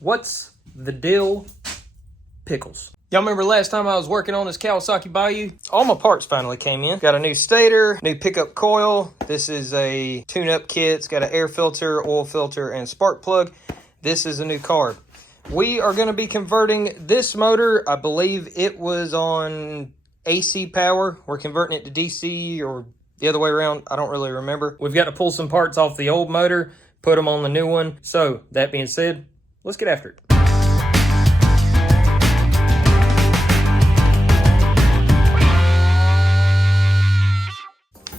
What's the deal, pickles? Y'all remember last time I was working on this Kawasaki Bayou? All my parts finally came in. Got a new stator, new pickup coil. This is a tune-up kit. It's got an air filter, oil filter, and spark plug. This is a new carb. We are going to be converting this motor. I believe it was on AC power. We're converting it to DC or the other way around. I don't really remember. We've got to pull some parts off the old motor, put them on the new one. So that being said, let's get after it.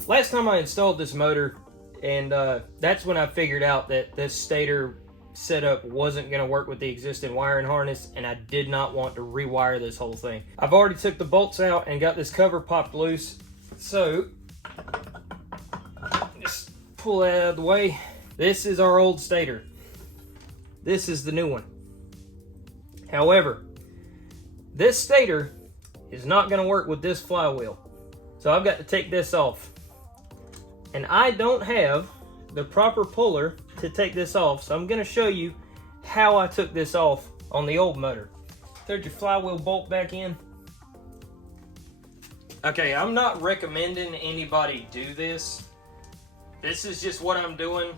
Last time I installed this motor, and that's when I figured out that this stator setup wasn't going to work with the existing wiring harness, and I did not want to rewire this whole thing. I've already took the bolts out and got this cover popped loose, so just pull that out of the way. This is our old stator. This is the new one. However, this stator is not going to work with this flywheel, so I've got to take this off. And I don't have the proper puller to take this off, so I'm going to show you how I took this off on the old motor. Thread your flywheel bolt back in. Okay, I'm not recommending anybody do this. This is just what I'm doing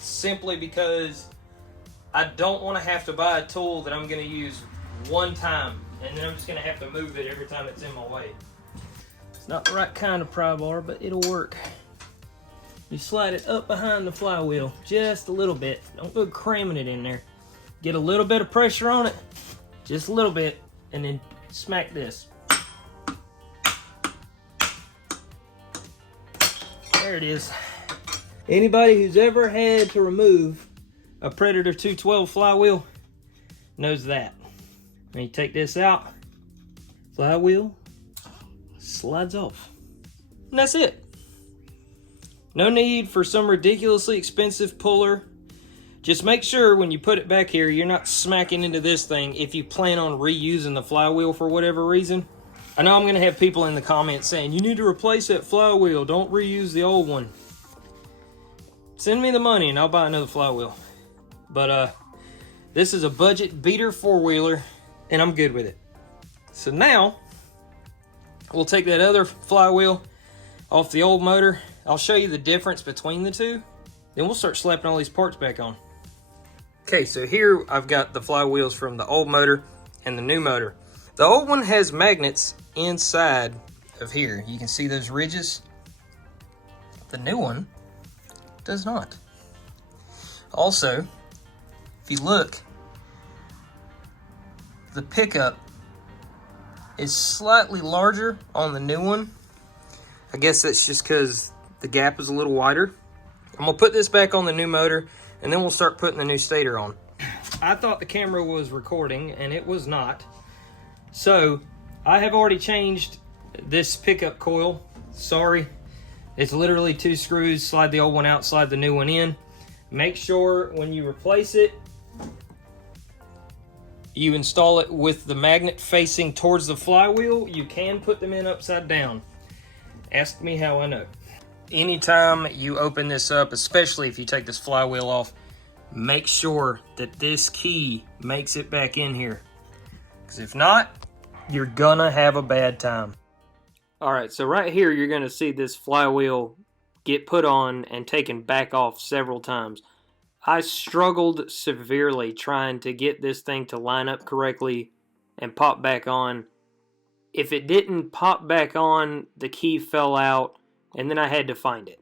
simply because I don't want to have to buy a tool that I'm going to use one time and then I'm just going to have to move it every time it's in my way. It's not the right kind of pry bar, but it'll work. You slide it up behind the flywheel just a little bit. Don't go cramming it in there. Get a little bit of pressure on it, just a little bit, and then smack this. There it is. Anybody who's ever had to remove a Predator 212 flywheel knows that. When you take this out, flywheel slides off. And that's it. No need for some ridiculously expensive puller. Just make sure when you put it back here, you're not smacking into this thing if you plan on reusing the flywheel for whatever reason. I know I'm going to have people in the comments saying, you need to replace that flywheel. Don't reuse the old one. Send me the money and I'll buy another flywheel. But this is a budget beater four-wheeler and I'm good with it. So now we'll take that other flywheel off the old motor. I'll show you the difference between the two. Then we'll start slapping all these parts back on. Okay, so here I've got the flywheels from the old motor and the new motor. The old one has magnets inside of here. You can see those ridges. The new one does not. Also, if you look, the pickup is slightly larger on the new one. I guess that's just because the gap is a little wider. I'm gonna put this back on the new motor and then we'll start putting the new stator on. I thought the camera was recording and it was not. So I have already changed this pickup coil. Sorry, it's literally 2 screws. Slide the old one out, slide the new one in. Make sure when you replace it, you install it with the magnet facing towards the flywheel. You can put them in upside down. Ask me how I know. Anytime you open this up, especially if you take this flywheel off, make sure that this key makes it back in here. Because if not, you're gonna have a bad time. All right, so right here, you're gonna see this flywheel get put on and taken back off several times. I struggled severely trying to get this thing to line up correctly and pop back on. If it didn't pop back on, the key fell out, and then I had to find it.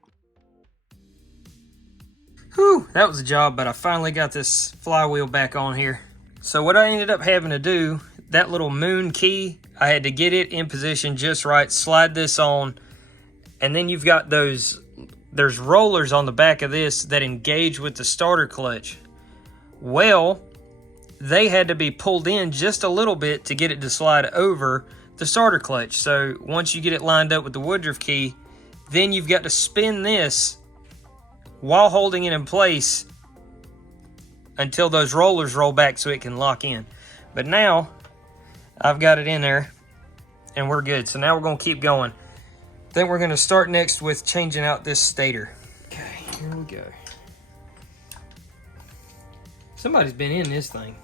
Whew, that was a job, but I finally got this flywheel back on here. So what I ended up having to do, that little moon key, I had to get it in position just right, slide this on, and then you've got there's rollers on the back of this that engage with the starter clutch. Well, they had to be pulled in just a little bit to get it to slide over the starter clutch. So once you get it lined up with the Woodruff key, then you've got to spin this while holding it in place until those rollers roll back so it can lock in. But now I've got it in there and we're good. So now we're going to keep going. Then we're going to start next with changing out this stator. Okay, here we go. Somebody's been in this thing.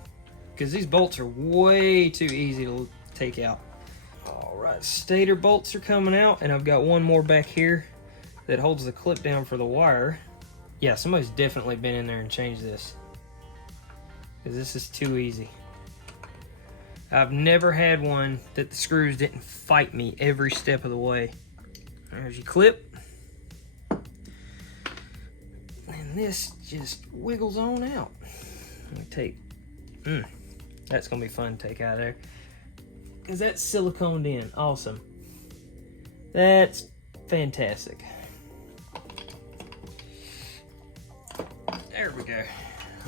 because these bolts are way too easy to take out. All right, stator bolts are coming out, and I've got one more back here that holds the clip down for the wire. Yeah, somebody's definitely been in there and changed this, because this is too easy. I've never had one that the screws didn't fight me every step of the way. There's your clip. And this just wiggles on out. Let me take, that's gonna be fun to take out of there. Because that's siliconed in, awesome. That's fantastic. There we go.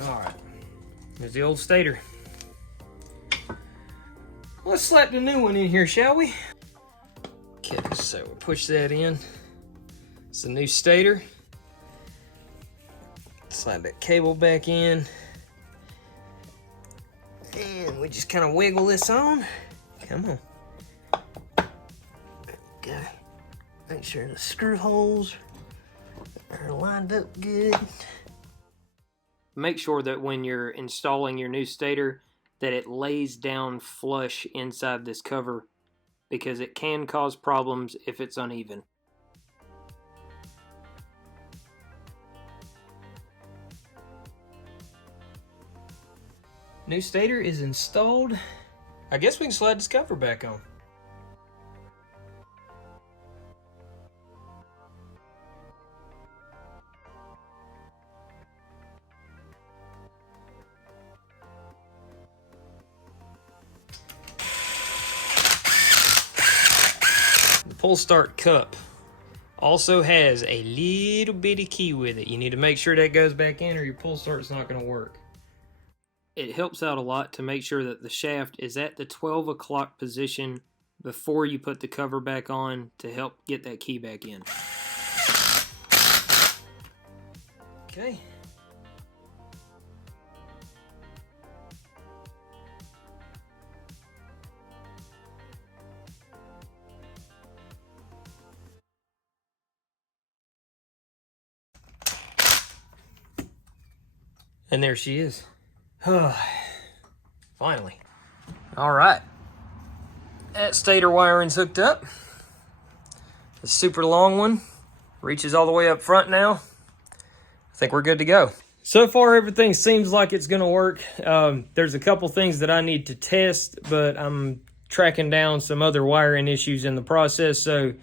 All right, there's the old stator. Let's slap the new one in here, shall we? Okay, so we'll push that in. It's the new stator. Slide that cable back in. And we just kind of wiggle this on. Come on. Okay. Make sure the screw holes are lined up good. Make sure that when you're installing your new stator, that it lays down flush inside this cover, because it can cause problems if it's uneven. New stator is installed. I guess we can slide this cover back on. Pull start cup also has a little bitty key with it. You need to make sure that goes back in or your pull start's not going to work. It helps out a lot to make sure that the shaft is at the 12 o'clock position before you put the cover back on to help get that key back in. Okay. And there she is. Finally. All right. That stator wiring's hooked up. The super long one reaches all the way up front now. I think we're good to go. So far, everything seems like it's gonna work. There's a couple things that I need to test, but I'm tracking down some other wiring issues in the process, so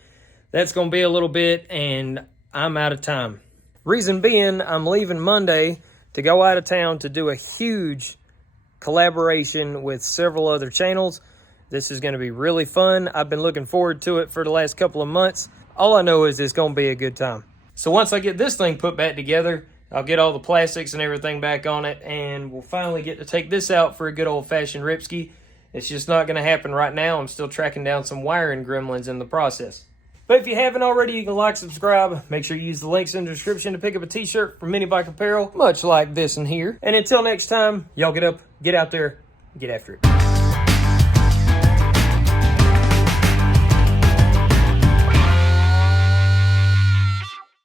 that's gonna be a little bit, and I'm out of time. Reason being, I'm leaving Monday to go out of town to do a huge collaboration with several other channels. This is going to be really fun. I've been looking forward to it for the last couple of months. All I know is it's going to be a good time. So once I get this thing put back together, I'll get all the plastics and everything back on it, and we'll finally get to take this out for a good old-fashioned ripski. It's just not going to happen right now. I'm still tracking down some wiring gremlins in the process. But if you haven't already, you can like, subscribe. Make sure you use the links in the description to pick up a t-shirt from Mini Bike Apparel, much like this one here. And until next time, y'all get up, get out there, get after it.